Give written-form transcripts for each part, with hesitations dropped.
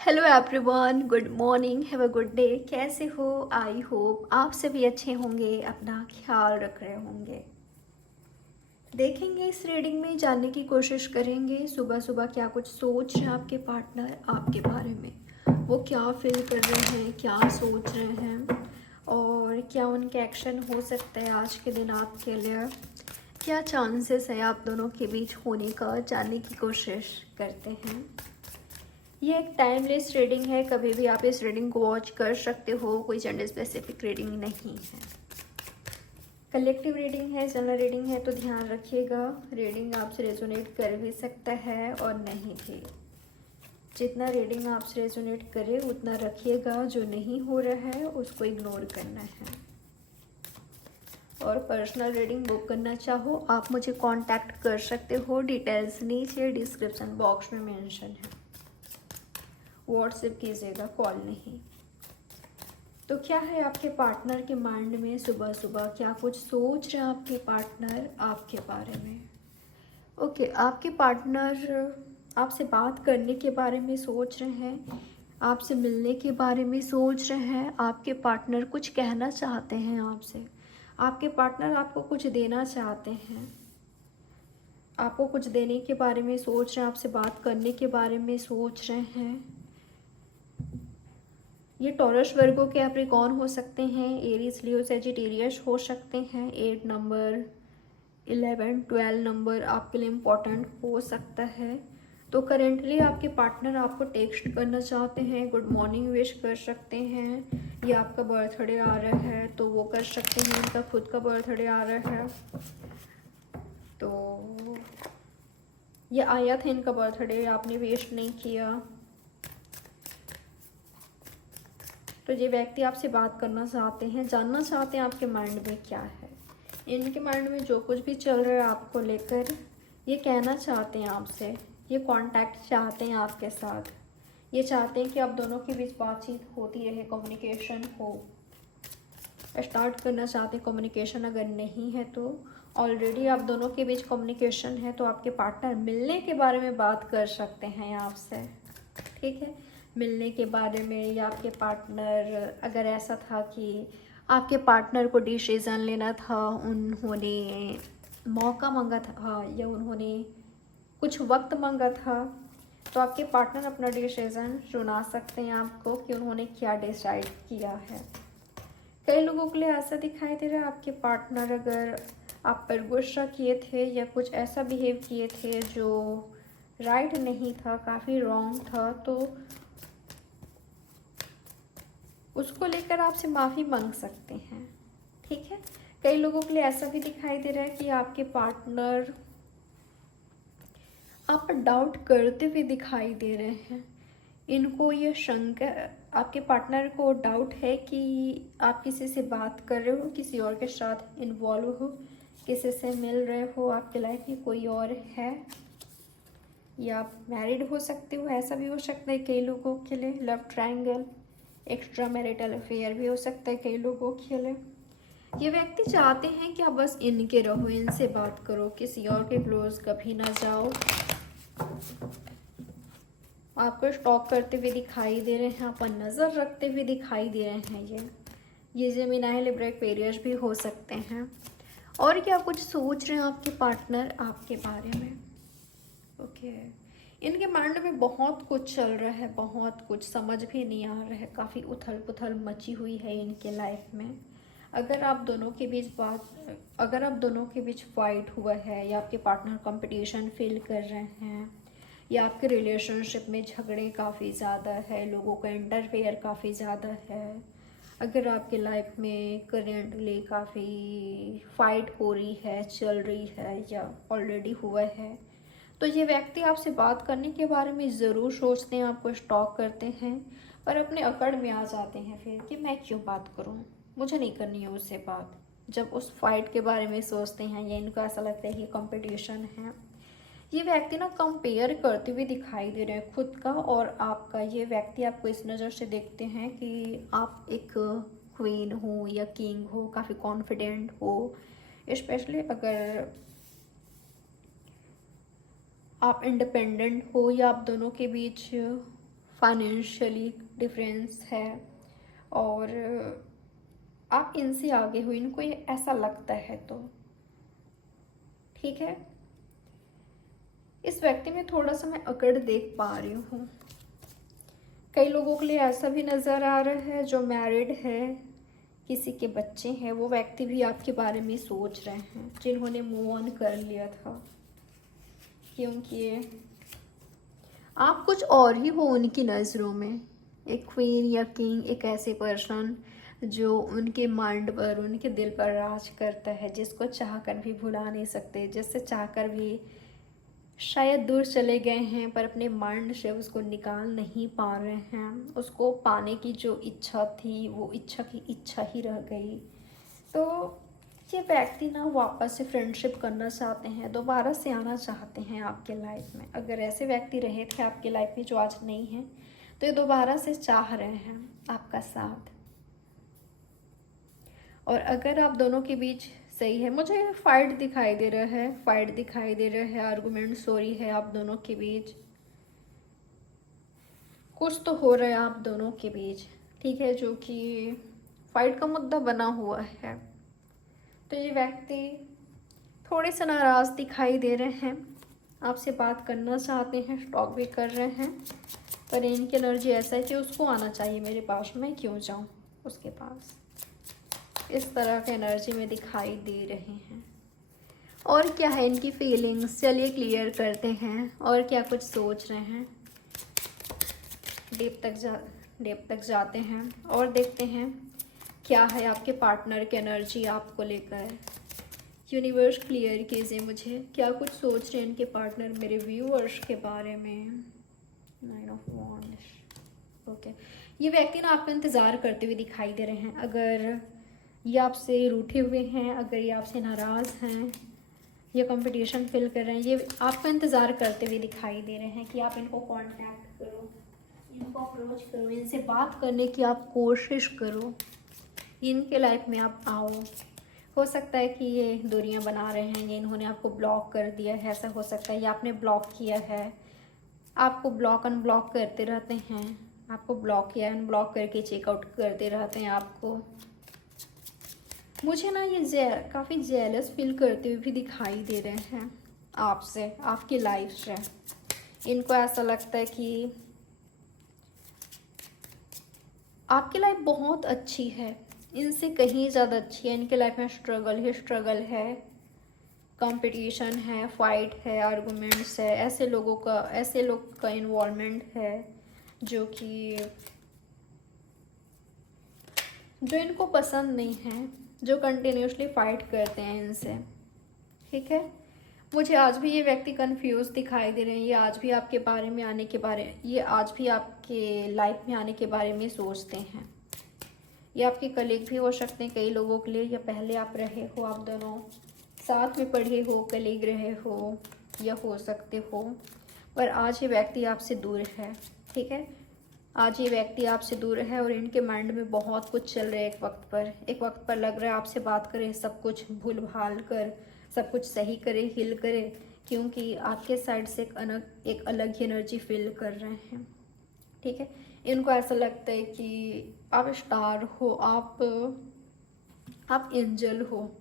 Hello everyone, good morning, have a good day. कैसे हो? I hope आप सभी अच्छे होंगे, अपना ख्याल रख रहे होंगे। देखेंगे इस रीडिंग में, जानने की कोशिश करेंगे सुबह सुबह क्या कुछ सोच रहे हैं आपके पार्टनर आपके बारे में। वो क्या फील कर रहे हैं, क्या सोच रहे हैं और क्या उनके एक्शन हो सकते हैं आज के दिन आपके लिए। क्या चांसेस है आप दोनों के बीच होने का, जानने की कोशिश करते हैं। ये एक टाइमलेस रीडिंग है, कभी भी आप इस रीडिंग को वॉच कर सकते हो, कोई जेंडर स्पेसिफिक रीडिंग नहीं है। कलेक्टिव रीडिंग है, जनरल रीडिंग है, तो ध्यान रखिएगा रीडिंग आपसे रेजोनेट कर भी सकता है और नहीं भी। जितना रीडिंग आपसे रेजोनेट करे उतना रखिएगा, जो नहीं हो रहा है उसको इग्नोर करना है। और पर्सनल रीडिंग बुक करना चाहो आप मुझे कांटेक्ट कर सकते हो, डिटेल्स नीचे डिस्क्रिप्शन बॉक्स में मेंशन है। व्हाट्सएप कीजिएगा, कॉल नहीं। तो क्या है आपके पार्टनर के माइंड में सुबह सुबह, क्या कुछ सोच रहे हैं आपके पार्टनर आपके बारे में। ओके, आपके पार्टनर आपसे बात करने के बारे में सोच रहे हैं, आपसे मिलने के बारे में सोच रहे हैं। आपके पार्टनर कुछ कहना चाहते हैं आपसे, आपके पार्टनर आपको कुछ देना चाहते हैं, आपको कुछ देने के बारे में सोच रहे हैं, आपसे बात करने के बारे में सोच रहे हैं। ये टॉरस वर्गो के कैप्रिकॉर्न हो सकते हैं, एरीज लियो सेजिटेरियस हो सकते हैं। 8 नंबर 11 12 नंबर आपके लिए इम्पोर्टेंट हो सकता है। तो करेंटली आपके पार्टनर आपको टेक्स्ट करना चाहते हैं, गुड मॉर्निंग विश कर सकते हैं, या आपका बर्थडे आ रहा है तो वो कर सकते हैं, उनका खुद का बर्थडे आ रहा है तो ये आया था इनका बर्थडे, आपने विश नहीं किया, तो ये व्यक्ति आपसे बात करना चाहते हैं, जानना चाहते हैं आपके माइंड में क्या है। इनके माइंड में जो कुछ भी चल रहा है आपको लेकर, ये कहना चाहते हैं आपसे, ये कांटेक्ट चाहते हैं आपके साथ, ये चाहते हैं कि आप दोनों के बीच बातचीत होती रहे, कम्युनिकेशन हो, स्टार्ट करना चाहते हैं कम्युनिकेशन। अगर नहीं है तो ऑलरेडी आप दोनों के बीच कम्युनिकेशन है, तो आपके पार्टनर मिलने के बारे में बात कर सकते हैं आपसे, ठीक है। मिलने के बारे में, या आपके पार्टनर, अगर ऐसा था कि आपके पार्टनर को डिसीज़न लेना था, उन्होंने मौका मांगा था या उन्होंने कुछ वक्त मांगा था, तो आपके पार्टनर अपना डिसीज़न सुना सकते हैं आपको कि उन्होंने क्या डिसाइड किया है। कई लोगों के लिए ऐसा दिखाई दे रहा है आपके पार्टनर अगर आप पर गुस्सा किए थे या कुछ ऐसा बिहेव किए थे जो राइट नहीं था, काफ़ी रॉन्ग था, तो उसको लेकर आपसे माफ़ी मांग सकते हैं, ठीक है। कई लोगों के लिए ऐसा भी दिखाई दे रहा है कि आपके पार्टनर आप पर डाउट करते हुए दिखाई दे रहे हैं। इनको ये शंका, आपके पार्टनर को डाउट है कि आप किसी से बात कर रहे हो, किसी और के साथ इन्वॉल्व हो, किसी से मिल रहे हो, आपके लाइफ में कोई और है, या आप मैरिड हो सकते हो, ऐसा भी हो सकता है कई लोगों के लिए। Love triangle, extra marital affair भी हो सकता है कई लोगों के लिए। ये व्यक्ति चाहते हैं कि आप बस इनके रहो, इनसे बात करो, किसी और के क्लोज कभी ना जाओ। आपको स्टॉक करते हुए दिखाई दे रहे हैं, आप पर नज़र रखते हुए दिखाई दे रहे हैं। ये जेमिनी लिब्रा एक्वेरियस भी हो सकते हैं। और क्या कुछ सोच रहे हैं आपके पार्टनर आपके बारे में। ओके, इनके माइंड में बहुत कुछ चल रहा है, बहुत कुछ समझ भी नहीं आ रहा है, काफ़ी उथल पुथल मची हुई है इनके लाइफ में। अगर आप दोनों के बीच अगर आप दोनों के बीच फाइट हुआ है, या आपके पार्टनर कंपटीशन फील कर रहे हैं, या आपके रिलेशनशिप में झगड़े काफ़ी ज़्यादा है, लोगों का इंटरफेयर काफ़ी ज़्यादा है, अगर आपके लाइफ में करेंटली काफ़ी फाइट हो रही है, चल रही है, या ऑलरेडी हुआ है, तो ये व्यक्ति आपसे बात करने के बारे में ज़रूर सोचते हैं, आपको स्टॉक करते हैं, पर अपने अकड़ में आ जाते हैं फिर कि मैं क्यों बात करूं, मुझे नहीं करनी है उससे बात। जब उस फाइट के बारे में सोचते हैं, या इनको ऐसा लगता है कि कंपटीशन है, ये व्यक्ति ना कंपेयर करते हुए दिखाई दे रहे हैं खुद का और आपका। ये व्यक्ति आपको इस नज़र से देखते हैं कि आप एक क्वीन हो या किंग हो, काफ़ी कॉन्फिडेंट हो, स्पेशली अगर आप इंडिपेंडेंट हो, या आप दोनों के बीच फाइनेंशियली डिफरेंस है, और आप इनसे आगे हो, इनको ये ऐसा लगता है। तो ठीक है, इस व्यक्ति में थोड़ा सा मैं अकड़ देख पा रही हूँ। कई लोगों के लिए ऐसा भी नज़र आ रहा है जो मैरिड है, किसी के बच्चे हैं, वो व्यक्ति भी आपके बारे में सोच रहे हैं, जिन्होंने मूव ऑन कर लिया था, क्योंकि आप कुछ और ही हो उनकी नज़रों में। एक क्वीन या किंग, एक ऐसे पर्सन जो उनके माइंड पर, उनके दिल पर राज करता है, जिसको चाहकर भी भुला नहीं सकते, जिससे चाहकर भी शायद दूर चले गए हैं, पर अपने माइंड से उसको निकाल नहीं पा रहे हैं। उसको पाने की जो इच्छा थी, वो इच्छा की इच्छा ही रह गई। तो ये व्यक्ति ना वापस से फ्रेंडशिप करना चाहते हैं, दोबारा से आना चाहते हैं आपके लाइफ में। अगर ऐसे व्यक्ति रहे थे आपके लाइफ में जो आज नहीं है, तो ये दोबारा से चाह रहे हैं आपका साथ। और अगर आप दोनों के बीच सही है, मुझे फाइट दिखाई दे रहा है, फाइट दिखाई दे रहा है, आर्गुमेंट सॉरी है आप दोनों के बीच, कुछ तो हो रहा है आप दोनों के बीच, ठीक है, जो कि फाइट का मुद्दा बना हुआ है। तो ये व्यक्ति थोड़े से नाराज़ दिखाई दे रहे हैं, आपसे बात करना चाहते हैं, स्टॉक भी कर रहे हैं, पर इनकी एनर्जी ऐसा है कि उसको आना चाहिए मेरे पास, मैं क्यों जाऊं उसके पास। इस तरह के एनर्जी में दिखाई दे रहे हैं। और क्या है इनकी फीलिंग्स, चलिए क्लियर करते हैं। और क्या कुछ सोच रहे हैं, डीप तक जाते हैं और देखते हैं क्या है आपके पार्टनर की एनर्जी आपको लेकर। यूनिवर्स क्लियर कीजिए मुझे, क्या कुछ सोच रहे हैं इनके पार्टनर मेरे व्यूअर्स के बारे में। 9 ऑफ वॉन्ड्स। ओके, ये व्यक्ति ना आपका इंतज़ार करते हुए दिखाई दे रहे हैं। अगर ये आपसे रूठे हुए हैं, अगर ये आपसे नाराज़ हैं, ये कंपटीशन फील कर रहे हैं, ये आपका इंतज़ार करते हुए दिखाई दे रहे हैं कि आप इनको कांटेक्ट करो, इनको अप्रोच करो, इनसे बात करने की आप कोशिश करो, इनके लाइफ में आप आओ। हो सकता है कि ये दूरियां बना रहे हैं, ये इन्होंने आपको ब्लॉक कर दिया है, ऐसा हो सकता है, या आपने ब्लॉक किया है, आपको ब्लॉक अनब्लॉक करते रहते हैं, आपको ब्लॉक किया अनब्लॉक करके चेकआउट करते रहते हैं आपको। मुझे ना ये काफ़ी जेलस फील करते हुए भी दिखाई दे रहे हैं आपसे, आपकी लाइफ से। इनको ऐसा लगता है कि आपकी लाइफ बहुत अच्छी है, इनसे कहीं ज़्यादा अच्छी है। इनके लाइफ में स्ट्रगल ही स्ट्रगल है, कंपटीशन है, फाइट है, आर्गुमेंट्स है, ऐसे लोग का इन्वॉल्वमेंट है जो इनको पसंद नहीं है, जो कंटिन्यूसली फाइट करते हैं इनसे। ठीक है, मुझे आज भी ये व्यक्ति कंफ्यूज दिखाई दे रहे हैं। ये आज भी आपके बारे में ये आज भी आपके लाइफ में आने के बारे में सोचते हैं। ये आपके कलीग भी हो सकते हैं कई लोगों के लिए, या पहले आप रहे हो, आप दोनों साथ में पढ़े हो, कलीग रहे हो, या हो सकते हो, पर आज ये व्यक्ति आपसे दूर है। ठीक है, आज ये व्यक्ति आपसे दूर है और इनके माइंड में बहुत कुछ चल रहा है। एक वक्त पर लग रहा है आपसे बात करे, सब कुछ भूल भाल कर, सब कुछ सही करे, हील करे, क्योंकि आपके साइड से एक अलग ही एनर्जी फील कर रहे हैं। ठीक है, इनको ऐसा लगता है कि आप स्टार हो, आप एंजल हो,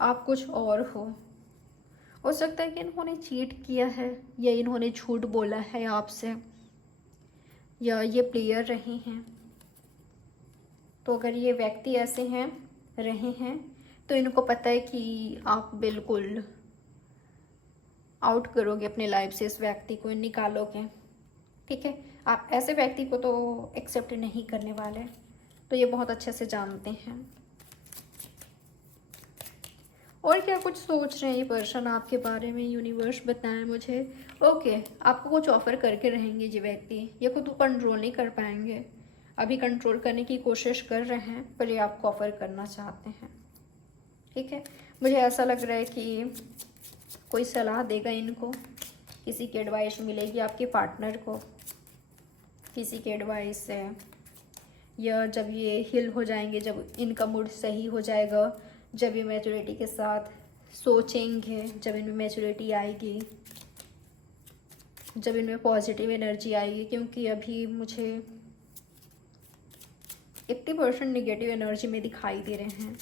आप कुछ और हो सकता है कि इन्होंने चीट किया है, या इन्होंने झूठ बोला है आपसे, या ये प्लेयर रहे हैं। तो अगर ये व्यक्ति ऐसे रहे हैं तो इनको पता है कि आप बिल्कुल आउट करोगे अपने लाइफ से, इस व्यक्ति को निकालोगे। ठीक है, आप ऐसे व्यक्ति को तो एक्सेप्ट नहीं करने वाले, तो ये बहुत अच्छे से जानते हैं। और क्या कुछ सोच रहे हैं ये पर्सन आपके बारे में, यूनिवर्स बताएं मुझे। ओके, आपको कुछ ऑफर करके रहेंगे ये व्यक्ति, ये खुद को कंट्रोल नहीं कर पाएंगे, अभी कंट्रोल करने की कोशिश कर रहे हैं, पर ये आपको ऑफर करना चाहते हैं। ठीक है, मुझे ऐसा लग रहा है कि कोई सलाह देगा इनको, किसी की एडवाइस मिलेगी आपके पार्टनर को, किसी की एडवाइस से, या जब ये हिल हो जाएंगे, जब इनका मूड सही हो जाएगा, जब ये मैच्योरिटी के साथ सोचेंगे, जब इनमें मैच्योरिटी आएगी, जब इनमें पॉजिटिव एनर्जी आएगी, क्योंकि अभी मुझे 80% निगेटिव एनर्जी में दिखाई दे रहे हैं।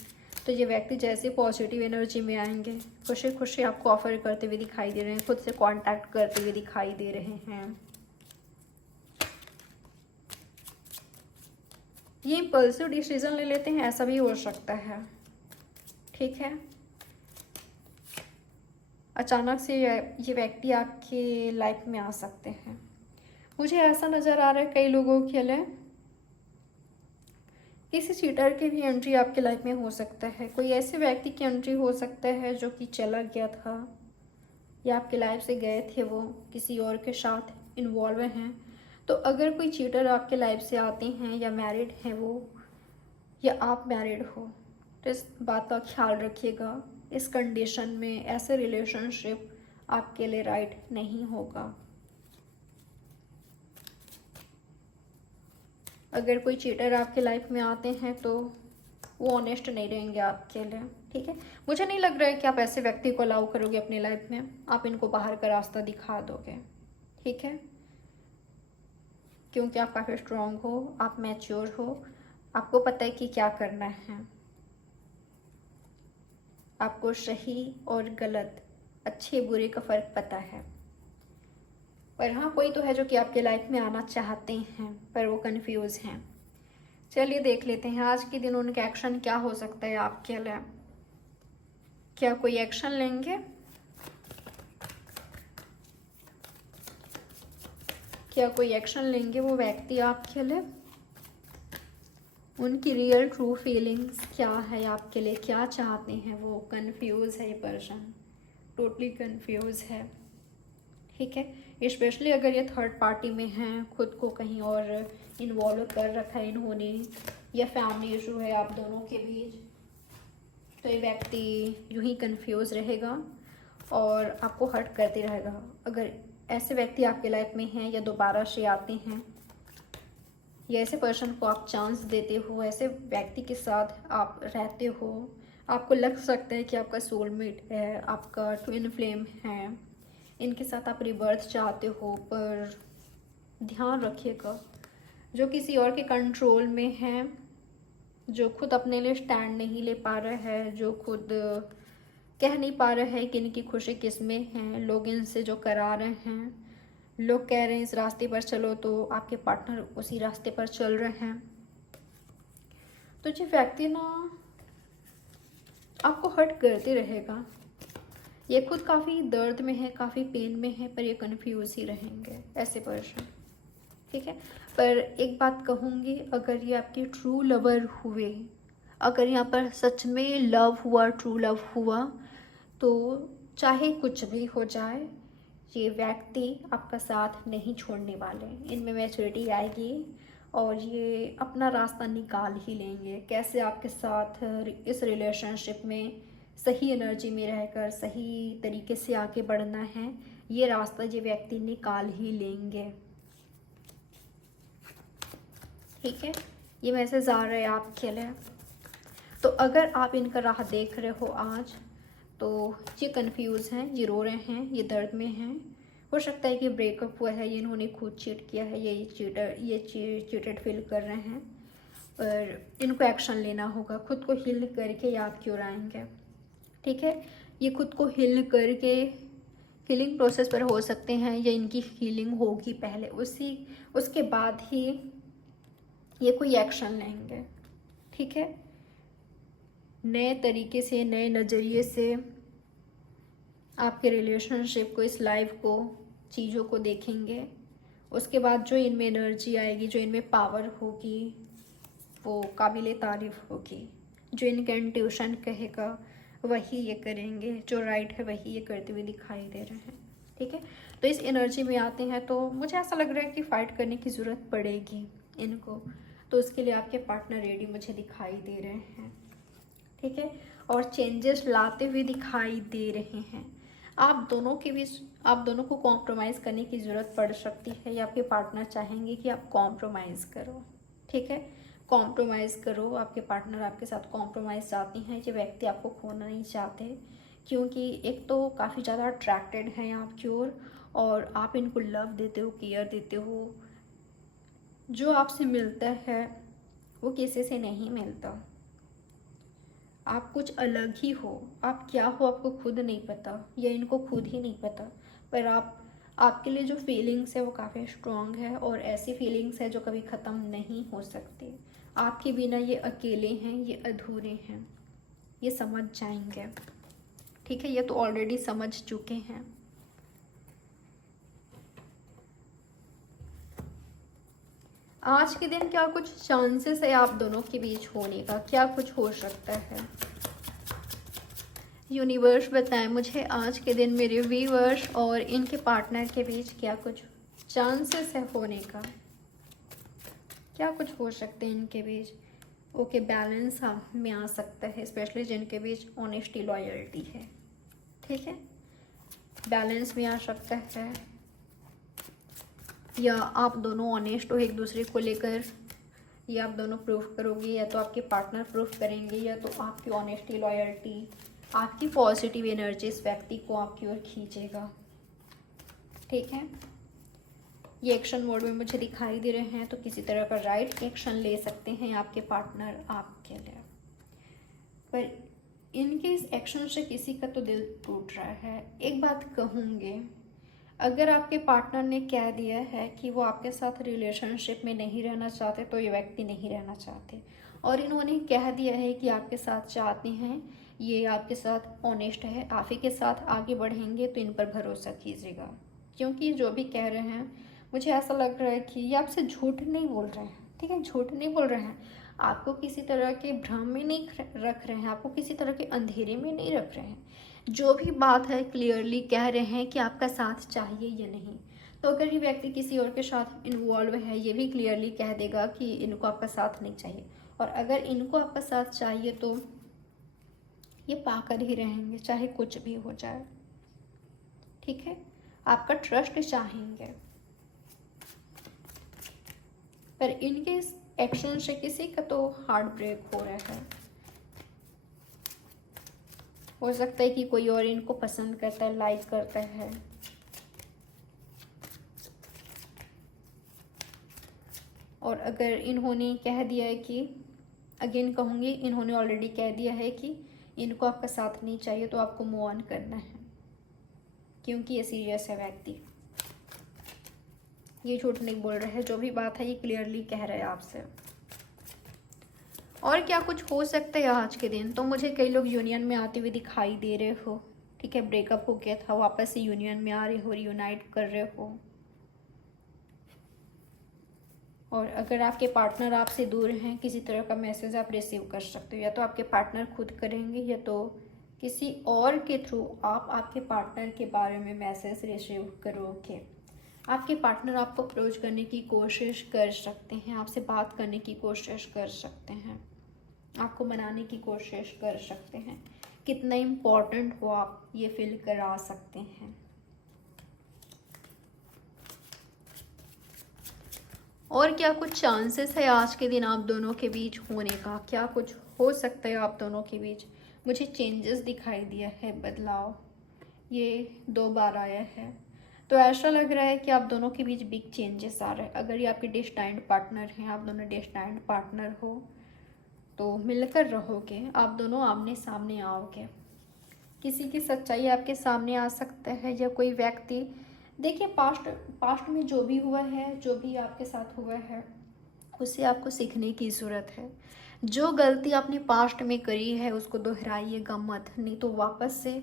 तो ये व्यक्ति जैसे पॉजिटिव एनर्जी में आएंगे, खुशी खुशी आपको ऑफर करते हुए दिखाई दे रहे हैं, खुद से कांटेक्ट करते हुए दिखाई दे रहे हैं। ये इम्पल्सिव डिसीजन ले लेते हैं, ऐसा भी हो सकता है। ठीक है, अचानक से ये व्यक्ति आपके लाइफ में आ सकते हैं। मुझे ऐसा नज़र आ रहा है कई लोगों के लिए किसी चीटर की भी एंट्री आपके लाइफ में हो सकता है। कोई ऐसे व्यक्ति की एंट्री हो सकता है जो कि चला गया था या आपके लाइफ से गए थे, वो किसी और के साथ इन्वॉल्व हैं। तो अगर कोई चीटर आपके लाइफ से आते हैं या मैरिड हैं वो, या आप मैरिड हो, तो इस बात का ख्याल रखिएगा। इस कंडीशन में ऐसे रिलेशनशिप आपके लिए राइट नहीं होगा। अगर कोई चीटर आपके लाइफ में आते हैं तो वो ऑनेस्ट नहीं रहेंगे आपके लिए। ठीक है, मुझे नहीं लग रहा है कि आप ऐसे व्यक्ति को अलाउ करोगे अपनी लाइफ में। आप इनको बाहर का रास्ता दिखा दोगे। ठीक है, क्योंकि आप काफ़ी स्ट्रांग हो, आप मैच्योर हो, आपको पता है कि क्या करना है। आपको सही और गलत, अच्छे बुरे का फ़र्क पता है। पर हाँ, कोई तो है जो कि आपके लाइफ में आना चाहते हैं पर वो कंफ्यूज हैं। चलिए देख लेते हैं आज के दिन उनका एक्शन क्या हो सकता है आपके लिए। क्या कोई एक्शन लेंगे? क्या कोई एक्शन लेंगे वो व्यक्ति आपके लिए? उनकी रियल ट्रू फीलिंग्स क्या है आपके लिए, क्या चाहते हैं वो? कंफ्यूज है ये पर्सन, टोटली कंफ्यूज है। ठीक है, स्पेशली अगर ये थर्ड पार्टी में हैं, खुद को कहीं और इन्वॉल्व कर रखा है इन्होंने, या फैमिली इशू है आप दोनों के बीच, तो ये व्यक्ति यूं ही कंफ्यूज रहेगा और आपको हर्ट करते रहेगा। अगर ऐसे व्यक्ति आपके लाइफ में हैं या दोबारा से आते हैं, या ऐसे पर्सन को आप चांस देते हो, ऐसे व्यक्ति के साथ आप रहते हो, आपको लग सकता है कि आपका सोलमेट है, आपका ट्विन फ्लेम है, इनके साथ आप रिबर्थ चाहते हो, पर ध्यान रखिएगा जो किसी और के कंट्रोल में है, जो खुद अपने लिए स्टैंड नहीं ले पा रहा है, जो खुद कह नहीं पा रहा है कि इनकी खुशी किस में है, लोग इनसे जो करा रहे हैं, लोग कह रहे हैं इस रास्ते पर चलो तो आपके पार्टनर उसी रास्ते पर चल रहे हैं। तो जो व्यक्ति ना आपको हर्ट करते रहेगा, ये खुद काफ़ी दर्द में है, काफ़ी पेन में है, पर ये कन्फ्यूज ही रहेंगे ऐसे पर्सन। ठीक है, पर एक बात कहूँगी, अगर ये आपके ट्रू लवर हुए, अगर यहाँ पर सच में लव हुआ, ट्रू लव हुआ, तो चाहे कुछ भी हो जाए, ये व्यक्ति आपका साथ नहीं छोड़ने वाले। इनमें मैच्योरिटी आएगी और ये अपना रास्ता निकाल ही लेंगे। कैसे आपके साथ इस रिलेशनशिप में सही एनर्जी में रहकर सही तरीके से आगे बढ़ना है, ये रास्ता ये व्यक्ति निकाल ही लेंगे। ठीक है, ये मैसेज आ रहा है आपके लिए। तो अगर आप इनका राह देख रहे हो आज, तो ये कंफ्यूज हैं, ये रो रहे हैं, ये दर्द में हैं। हो सकता है कि ब्रेकअप हुआ है, ये इन्होंने खुद चीट किया है, ये चीटेड फील कर रहे हैं, और इनको एक्शन लेना होगा। खुद को हील करके याद क्यों आएंगे। ठीक है, ये खुद को हील करके हीलिंग प्रोसेस पर हो सकते हैं, या इनकी हीलिंग होगी पहले, उसके बाद ही ये कोई एक्शन लेंगे। ठीक है, नए तरीके से, नए नज़रिए से आपके रिलेशनशिप को, इस लाइफ को, चीज़ों को देखेंगे। उसके बाद जो इनमें एनर्जी आएगी, जो इनमें पावर होगी, वो काबिल तारीफ़ होगी। जो इनका इंट्यूशन कहेगा वही ये करेंगे, जो राइट है वही ये करते हुए दिखाई दे रहे हैं। ठीक है, तो इस एनर्जी में आते हैं तो मुझे ऐसा लग रहा है कि फ़ाइट करने की ज़रूरत पड़ेगी इनको, तो उसके लिए आपके पार्टनर रेडी मुझे दिखाई दे रहे हैं। ठीक है, और चेंजेस लाते हुए दिखाई दे रहे हैं। आप दोनों के बीच, आप दोनों को कॉम्प्रोमाइज़ करने की ज़रूरत पड़ सकती है, या आपके पार्टनर चाहेंगे कि आप कॉम्प्रोमाइज़ करो। ठीक है, कॉम्प्रोमाइज़ करो, आपके पार्टनर आपके साथ कॉम्प्रोमाइज़ चाहती हैं। ये व्यक्ति आपको खोना नहीं चाहते, क्योंकि एक तो काफ़ी ज़्यादा अट्रैक्टेड हैं आपकी ओर, और आप इनको लव देते हो, केयर देते हो। जो आपसे मिलता है वो किसी से नहीं मिलता। आप कुछ अलग ही हो। आप क्या हो आपको खुद नहीं पता, या इनको खुद ही नहीं पता, पर आपके लिए जो फीलिंग्स है वो काफ़ी स्ट्रॉन्ग है, और ऐसी फीलिंग्स है जो कभी ख़त्म नहीं हो सकती। आपके बिना ये अकेले हैं, ये अधूरे हैं, ये समझ जाएंगे। ठीक है, ये तो ऑलरेडी समझ चुके हैं। आज के दिन क्या कुछ चांसेस है आप दोनों के बीच होने का, क्या कुछ हो सकता है? यूनिवर्स बताएं मुझे आज के दिन मेरे व्यूअर्स और इनके पार्टनर के बीच क्या कुछ चांसेस है होने का, क्या कुछ हो सकते हैं इनके बीच। ओके, बैलेंस में आ सकता है, स्पेशली जिनके बीच ऑनेस्टी लॉयल्टी है। ठीक है, बैलेंस में आ सकता है, या आप दोनों ऑनेस्ट हो एक दूसरे को लेकर, या आप दोनों प्रूफ करोगे, या तो आपके पार्टनर प्रूफ करेंगे, या तो आपकी ऑनेस्टी लॉयल्टी, आपकी पॉजिटिव एनर्जी इस व्यक्ति को आपकी ओर खींचेगा। ठीक है, ये एक्शन मोड में मुझे दिखाई दे रहे हैं, तो किसी तरह का राइट एक्शन ले सकते हैं आपके पार्टनर आपके लिए। पर इनके इस एक्शन से किसी का तो दिल टूट रहा है। एक बात कहूँगी, अगर आपके पार्टनर ने कह दिया है कि वो आपके साथ रिलेशनशिप में नहीं रहना चाहते, तो ये व्यक्ति नहीं रहना चाहते, और इन्होंने कह दिया है कि आपके साथ चाहते हैं, ये आपके साथ ऑनेस्ट है, आप ही के साथ आगे बढ़ेंगे, तो इन पर भरोसा कीजिएगा। क्योंकि जो भी कह रहे हैं मुझे ऐसा लग रहा है कि ये आपसे झूठ नहीं बोल रहे हैं। ठीक है, झूठ नहीं बोल रहे हैं, आपको किसी तरह के भ्रम में नहीं रख रहे हैं, आपको किसी तरह के अंधेरे में नहीं रख रहे हैं। जो भी बात है क्लियरली कह रहे हैं कि आपका साथ चाहिए या नहीं। तो अगर ये व्यक्ति किसी और के साथ इन्वॉल्व है, ये भी क्लियरली कह देगा कि इनको आपका साथ नहीं चाहिए, और अगर इनको आपका साथ चाहिए तो ये पाकर ही रहेंगे, चाहे कुछ भी हो जाए। ठीक है, आपका ट्रस्ट चाहेंगे, पर इनके इस एक्शन से किसी का तो हार्ट ब्रेक हो रहा है। हो सकता है कि कोई और इनको पसंद करता है, लाइक करता है, और अगर इन्होंने कह दिया है कि, अगेन कहूँगी, इन्होंने ऑलरेडी कह दिया है कि इनको आपका साथ नहीं चाहिए, तो आपको मूव ऑन करना है, क्योंकि ये सीरियस है व्यक्ति। ये झूठ नहीं बोल रहे हैं, जो भी बात है ये क्लियरली कह रहे हैं आपसे। और क्या कुछ हो सकता है आज के दिन, तो मुझे कई लोग यूनियन में आते हुए दिखाई दे रहे हो। ठीक है, ब्रेकअप हो गया था, वापस से यूनियन में आ रहे हो, रियूनाइट कर रहे हो। और अगर आपके पार्टनर आपसे दूर हैं, किसी तरह का मैसेज आप रिसीव कर सकते हो, या तो आपके पार्टनर खुद करेंगे, या तो किसी और के थ्रू आप आपके पार्टनर के बारे में मैसेज रिसीव करोगे। आपके पार्टनर आपको अप्रोच करने की कोशिश कर सकते हैं, आपसे बात करने की कोशिश कर सकते हैं, आपको मनाने की कोशिश कर सकते हैं, कितना इम्पोर्टेंट हो आप ये फील करा सकते हैं। और क्या कुछ चांसेस है आज के दिन आप दोनों के बीच होने का, क्या कुछ हो सकता है आप दोनों के बीच। मुझे चेंजेस दिखाई दिया है, बदलाव, ये 2 बार आया है, तो ऐसा लग रहा है कि आप दोनों के बीच बिग चेंजेस आ रहे हैं। अगर ये आपके डेस्टाइन्ड पार्टनर हैं, आप दोनों डेस्टाइन्ड पार्टनर हो, तो मिलकर रहोगे, आप दोनों आमने सामने आओगे। किसी की सच्चाई आपके सामने आ सकता है, या कोई व्यक्ति, देखिए पास्ट में जो भी हुआ है, जो भी आपके साथ हुआ है, उससे आपको सीखने की ज़रूरत है। जो गलती आपने पास्ट में करी है उसको दोहराइएगा मत, नहीं तो वापस से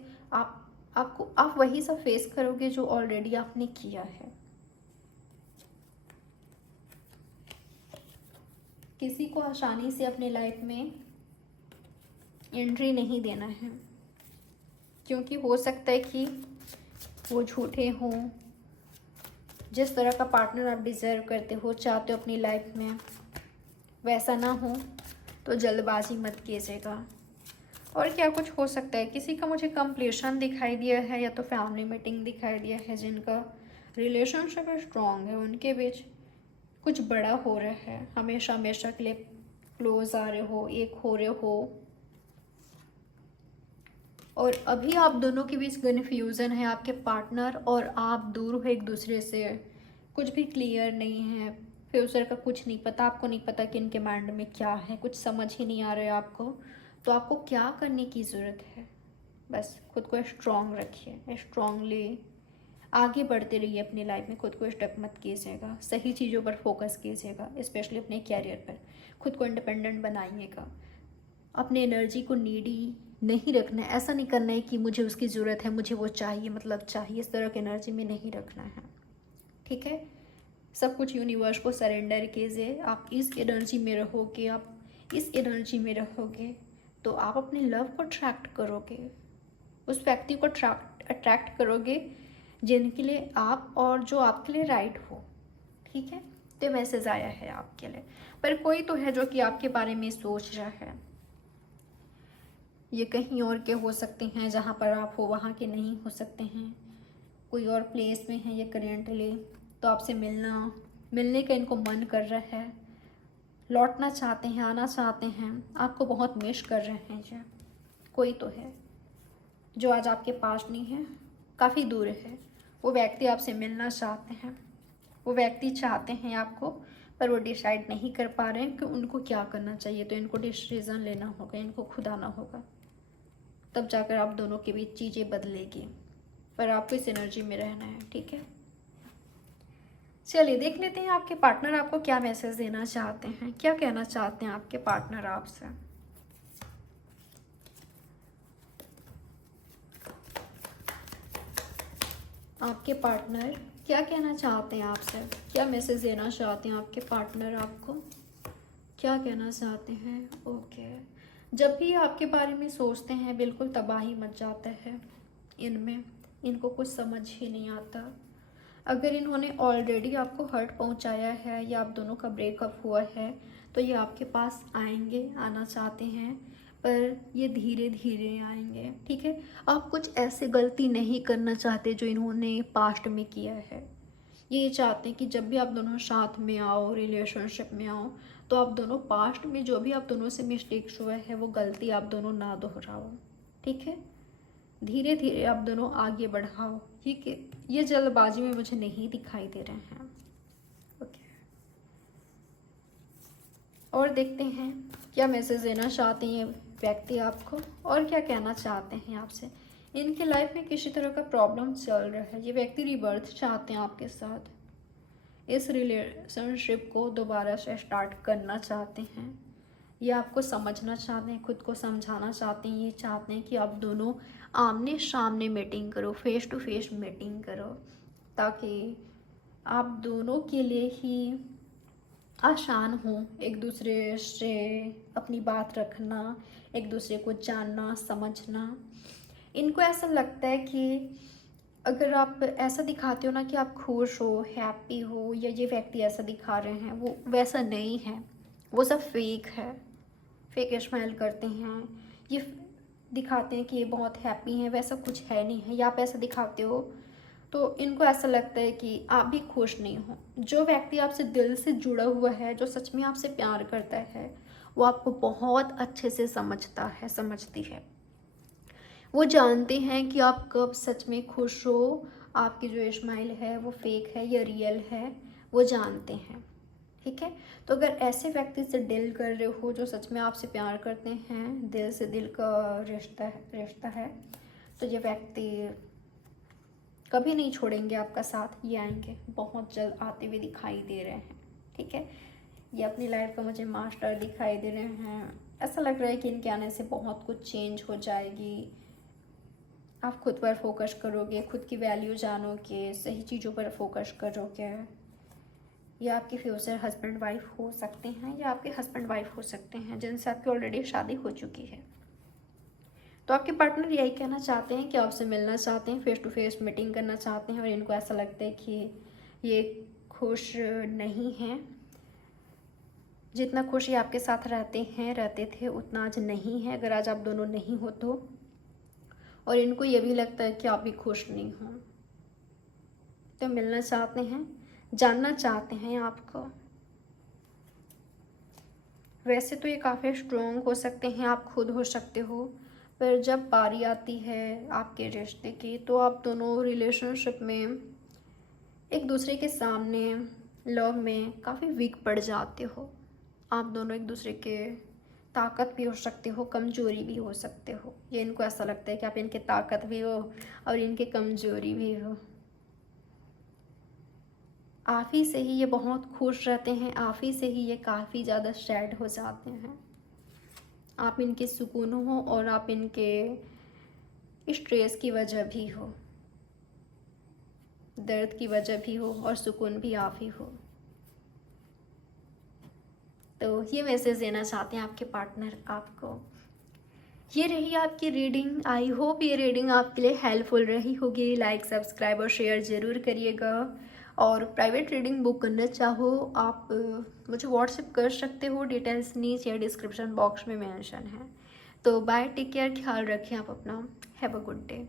आप वही सब फेस करोगे जो ऑलरेडी आपने किया है। किसी को आसानी से अपने लाइफ में एंट्री नहीं देना है, क्योंकि हो सकता है कि वो झूठे हों। जिस तरह का पार्टनर आप डिज़र्व करते हो, चाहते हो अपनी लाइफ में, वैसा ना हो, तो जल्दबाजी मत कीजिएगा। और क्या कुछ हो सकता है, किसी का मुझे कंप्लीशन दिखाई दिया है, या तो फैमिली मीटिंग दिखाई दिया है। जिनका रिलेशनशिप स्ट्रॉन्ग है उनके बीच कुछ बड़ा हो रहा है, हमेशा हमेशा के लिए क्लोज आ रहे हो, एक हो रहे हो। और अभी आप दोनों के बीच कन्फ्यूज़न है, आपके पार्टनर और आप दूर हो एक दूसरे से, कुछ भी क्लियर नहीं है, फ्यूचर का कुछ नहीं पता, आपको नहीं पता कि इनके माइंड में क्या है, कुछ समझ ही नहीं आ रहा है आपको। तो आपको क्या करने की ज़रूरत है, बस खुद को स्ट्रॉन्ग रखिए, स्ट्रॉन्गली आगे बढ़ते रहिए अपनी लाइफ में, खुद को स्टक मत कीजिएगा, सही चीज़ों पर फोकस कीजिएगा, स्पेशली अपने कैरियर पर, खुद को इंडिपेंडेंट बनाइएगा। अपने एनर्जी को नीडी नहीं रखना है, ऐसा नहीं करना है कि मुझे उसकी ज़रूरत है, मुझे वो चाहिए मतलब चाहिए, इस तरह की एनर्जी में नहीं रखना है, ठीक है। सब कुछ यूनिवर्स को सरेंडर कीजिए। आप इस एनर्जी में रहोगे, आप इस एनर्जी में रहोगे तो आप अपने लव को अट्रैक्ट करोगे, उस व्यक्ति को अट्रैक्ट करोगे जिनके लिए आप और जो आपके लिए राइट हो, ठीक है। तो मैसेज आया है आपके लिए, पर कोई तो है जो कि आपके बारे में सोच रहा है। ये कहीं और के हो सकते हैं, जहाँ पर आप हो वहाँ के नहीं हो सकते हैं, कोई और प्लेस में है ये करेंटली। तो आपसे मिलने का इनको मन कर रहा है, लौटना चाहते हैं, आना चाहते हैं, आपको बहुत मिस कर रहे हैं ये। कोई तो है जो आज आपके पास नहीं है, काफ़ी दूर है। वो व्यक्ति आपसे मिलना चाहते हैं, वो व्यक्ति चाहते हैं आपको, पर वो डिसाइड नहीं कर पा रहे हैं कि उनको क्या करना चाहिए। तो इनको डिसीजन लेना होगा, इनको खुद आना होगा, तब जाकर आप दोनों के बीच चीज़ें बदलेगी। पर आपको इस एनर्जी में रहना है, ठीक है। चलिए देख लेते हैं आपके पार्टनर आपको क्या मैसेज देना चाहते हैं, क्या कहना चाहते हैं आपके पार्टनर आपसे। आपके पार्टनर क्या कहना चाहते हैं आपसे, क्या मैसेज देना चाहते हैं आपके पार्टनर आपको, क्या कहना चाहते हैं। ओके, जब भी आपके बारे में सोचते हैं बिल्कुल तबाही मच जाता है इनमें, इनको कुछ समझ ही नहीं आता। अगर इन्होंने ऑलरेडी आपको हर्ट पहुंचाया है या आप दोनों का ब्रेकअप हुआ है तो ये आपके पास आएंगे, आना चाहते हैं, पर ये धीरे धीरे आएंगे, ठीक है। आप कुछ ऐसे गलती नहीं करना चाहते जो इन्होंने पास्ट में किया है। ये चाहते हैं कि जब भी आप दोनों साथ में आओ, रिलेशनशिप में आओ, तो आप दोनों पास्ट में जो भी आप दोनों से मिस्टेक्स हुआ है वो गलती आप दोनों ना दोहराओ, ठीक है। धीरे धीरे आप दोनों आगे बढ़ाओ, ठीक है। ये जल्दबाजी में मुझे नहीं दिखाई दे रहे हैं। ओके, और देखते हैं क्या मैसेज देना चाहते हैं ये व्यक्ति आपको, और क्या कहना चाहते हैं आपसे। इनके लाइफ में किसी तरह का प्रॉब्लम चल रहा है, ये व्यक्ति रिबर्थ चाहते हैं आपके साथ, इस रिलेशनशिप को दोबारा से स्टार्ट करना चाहते हैं, ये आपको समझना चाहते हैं, खुद को समझाना चाहते हैं। ये चाहते हैं कि आप दोनों आमने सामने मीटिंग करो, फेस टू फेस मीटिंग करो, ताकि आप दोनों के लिए ही आसान हो एक दूसरे से अपनी बात रखना, एक दूसरे को जानना समझना। इनको ऐसा लगता है कि अगर आप ऐसा दिखाते हो ना कि आप खुश हो, हैप्पी हो, या ये व्यक्ति ऐसा दिखा रहे हैं, वो वैसा नहीं है, वो सब फेक है, फेक स्माइल करते हैं, ये दिखाते हैं कि ये बहुत हैप्पी हैं, वैसा कुछ है नहीं है। या आप ऐसा दिखाते हो तो इनको ऐसा लगता है कि आप भी खुश नहीं हो। जो व्यक्ति आपसे दिल से जुड़ा हुआ है, जो सच में आपसे प्यार करता है, वो आपको बहुत अच्छे से समझता है, समझती है। वो जानते हैं कि आप कब सच में खुश हो, आपकी जो स्माइल है वो फेक है या रियल है, वो जानते हैं, ठीक है। तो अगर ऐसे व्यक्ति से डील कर रहे हो जो सच में आपसे प्यार करते हैं, दिल से दिल का रिश्ता है, तो ये व्यक्ति कभी नहीं छोड़ेंगे आपका साथ, ये आएंगे, बहुत जल्द आते हुए दिखाई दे रहे हैं, ठीक है। ये अपनी लाइफ का मुझे मास्टर दिखाई दे रहे हैं। ऐसा लग रहा है कि इनके आने से बहुत कुछ चेंज हो जाएगी। आप खुद पर फोकस करोगे, खुद की वैल्यू जानोगे, सही चीज़ों पर फोकस करोगे। या आपके फ्यूचर हस्बैंड वाइफ हो सकते हैं, या आपके हस्बैंड वाइफ हो सकते हैं जिनसे आपकी ऑलरेडी शादी हो चुकी है। तो आपके पार्टनर यही कहना चाहते हैं कि आपसे मिलना चाहते हैं, फेस टू फेस मीटिंग करना चाहते हैं, और इनको ऐसा लगता है कि ये खुश नहीं हैं। जितना खुश ये आपके साथ रहते थे उतना आज नहीं है, अगर आज आप दोनों नहीं हो तो। और इनको ये भी लगता है कि आप भी खुश नहीं हो, तो मिलना चाहते हैं, जानना चाहते हैं आपको। वैसे तो ये काफ़ी स्ट्रॉन्ग हो सकते हैं, आप खुद हो सकते हो, पर जब बारी आती है आपके रिश्ते की तो आप दोनों रिलेशनशिप में एक दूसरे के सामने लव में काफ़ी वीक पड़ जाते हो। आप दोनों एक दूसरे के ताकत भी हो सकते हो, कमज़ोरी भी हो सकते हो। ये इनको ऐसा लगता है कि आप इनके ताकत भी हो और इनके कमज़ोरी भी हो। आप ही से ही ये बहुत खुश रहते हैं, आप ही से ही ये काफ़ी ज़्यादा सैड हो जाते हैं। आप इनके सुकून हो और आप इनके स्ट्रेस की वजह भी हो, दर्द की वजह भी हो और सुकून भी आप ही हो। तो ये मैसेज देना चाहते हैं आपके पार्टनर आपको। ये रही आपकी रीडिंग। आई होप ये रीडिंग आपके लिए हेल्पफुल रही होगी। लाइक, सब्सक्राइब और शेयर ज़रूर करिएगा। और प्राइवेट रीडिंग बुक करना चाहो आप मुझे व्हाट्सएप कर सकते हो। डिटेल्स नीचे या डिस्क्रिप्शन बॉक्स में मेंशन है। तो बाय, टेक केयर, ख्याल रखें आप अपना। Have a good day.